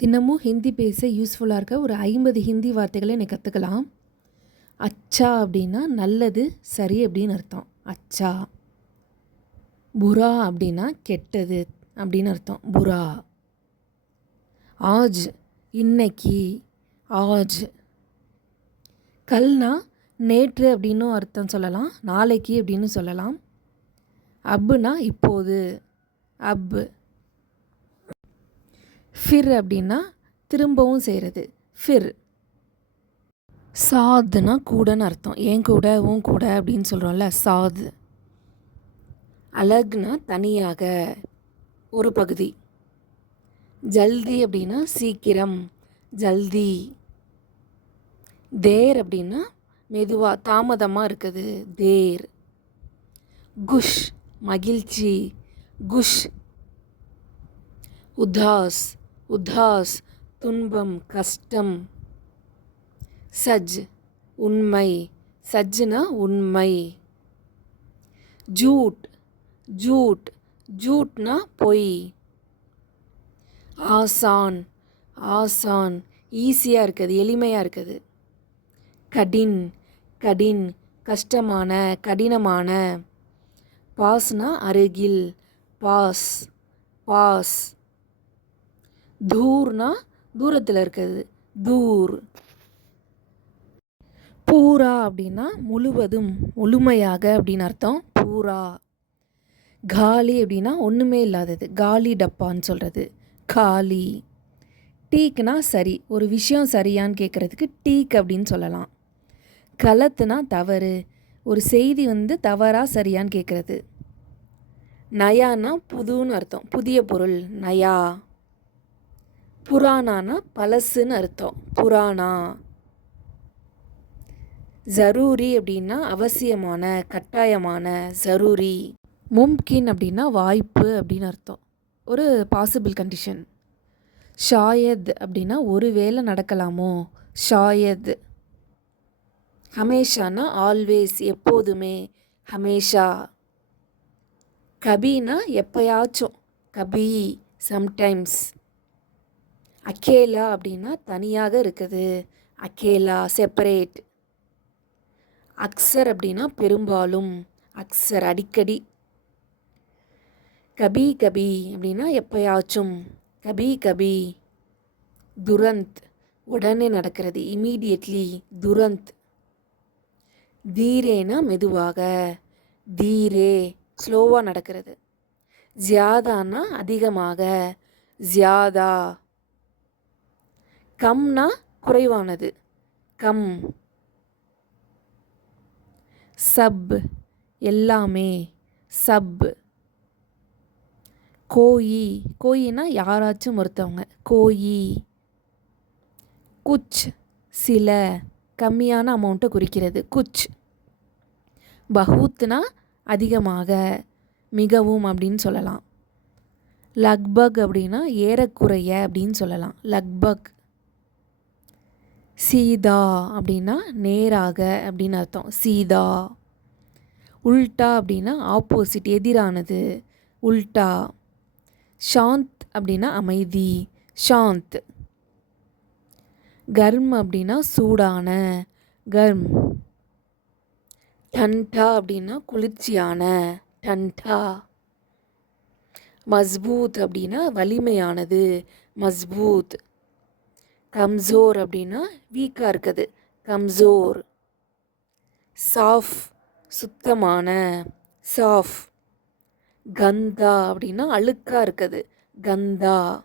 தினமும் ஹிந்தி பேச யூஸ்ஃபுல்லாக இருக்க ஒரு 50 ஹிந்தி வார்த்தைகளை நீ கற்றுக்கலாம். அச்சா அப்படின்னா நல்லது, சரி அப்படின்னு அர்த்தம். அச்சா. புரா அப்படின்னா கெட்டது அப்படின்னு அர்த்தம். புரா. ஆஜ் இன்னைக்கு. ஆஜ். கல்னா நேற்று அப்படின்னும் அர்த்தம் சொல்லலாம், நாளைக்கு அப்படின்னு சொல்லலாம். அப்புனா இப்போது. அப். ஃபிர் அப்படின்னா திரும்பவும் செய்கிறது. ஃபிர். சாத்னா கூடன்னு அர்த்தம். ஏன் கூட, உன் கூட அப்படின்னு சொல்கிறோம்ல, சாத். அலக்னா தனியாக, ஒரு பகுதி. ஜல்தி அப்படின்னா சீக்கிரம், ஜல்தி. தேர் அப்படின்னா மெதுவாக, தாமதமாக இருக்குது, தேர். குஷ் மகிழ்ச்சி, குஷ். உதாஸ், உதாஸ் துன்பம், கஷ்டம். சஜ் உண்மை, சஜ்னா உண்மை. ஜூட், ஜூட், ஜூட்னா பொய். ஆசான், ஆசான் ஈஸியாக இருக்குது, எளிமையாக இருக்குது. கடின், கடின் கஷ்டமான, கடினமான. பாஸ்னா அருகில், பாஸ், பாஸ். தூர்னா தூரத்தில் இருக்குது, தூர். பூரா அப்படின்னா முழுவதும், முழுமையாக அப்படின்னு அர்த்தம். பூரா. காலி அப்படின்னா ஒன்றுமே இல்லாதது, காலி டப்பான்னு சொல்கிறது, காலி. டீக்குனா சரி, ஒரு விஷயம் சரியான்னு கேட்குறதுக்கு டீக் அப்படின்னு சொல்லலாம். கலத்துனா தவறு, ஒரு செய்தி தவறா சரியான்னு கேட்குறது. நயானா புதுன்னு அர்த்தம், புதிய பொருள், நயா. புராணானா பழசுன்னு அர்த்தம், புராணா. ஜரூரி அப்படின்னா அவசியமான, கட்டாயமான, ஜரூரி. மும்கின் அப்படின்னா வாய்ப்பு அப்படின்னு அர்த்தம், ஒரு பாசிபிள் கண்டிஷன். ஷாயத் அப்படின்னா ஒரு வேளை நடக்கலாமோ, ஷாயத். ஹமேஷானா ஆல்வேஸ், எப்போதுமே, ஹமேஷா. கபினா எப்பயாச்சும், கபி, சம்டைம்ஸ். அக்கேலா அப்படின்னா தனியாக இருக்குது, அக்கேலா, செப்பரேட். அக்சர் அப்படின்னா பெரும்பாலும், அக்சர் அடிக்கடி. கபி கபி அப்படின்னா எப்பயாச்சும், கபி கபி. துரந்த் உடனே நடக்கிறது, இமீடியட்லி, துரந்த். தீரேனா மெதுவாக, தீரே ஸ்லோவாக நடக்கிறது. ஜியாதானா அதிகமாக, ஜியாதா. கம்னா குறைவானது, கம். சப் எல்லாமே, சப். கோயி, கோயினா யாராச்சும் ஒருத்தவங்க, கோயி. குச் சில, கம்மியான அமௌண்ட்டை குறிக்கிறது, குச். பஹூத்னா அதிகமாக, மிகவும் அப்படின்னு சொல்லலாம். லக்பக் அப்படின்னா ஏறக்குறைய அப்படின்னு சொல்லலாம், லக்பக். சீதா அப்படின்னா நேராக அப்படின்னு அர்த்தம், சீதா. உல்டா அப்படின்னா ஆப்போசிட், எதிரானது, உல்டா. ஷாந்த் அப்படின்னா அமைதி, ஷாந்த். கர்ம் அப்படின்னா சூடான, கர்ம். டண்டா அப்படின்னா குளிர்ச்சியான, டண்டா. மஸ்பூத் அப்படின்னா வலிமையானது, மஸ்பூத். கம்சோர் அப்படின்னா வீக்காக இருக்குது, கம்சோர். சாஃப் சுத்தமான, சாஃப். கந்தா அப்படின்னா அழுக்காக இருக்குது, கந்தா.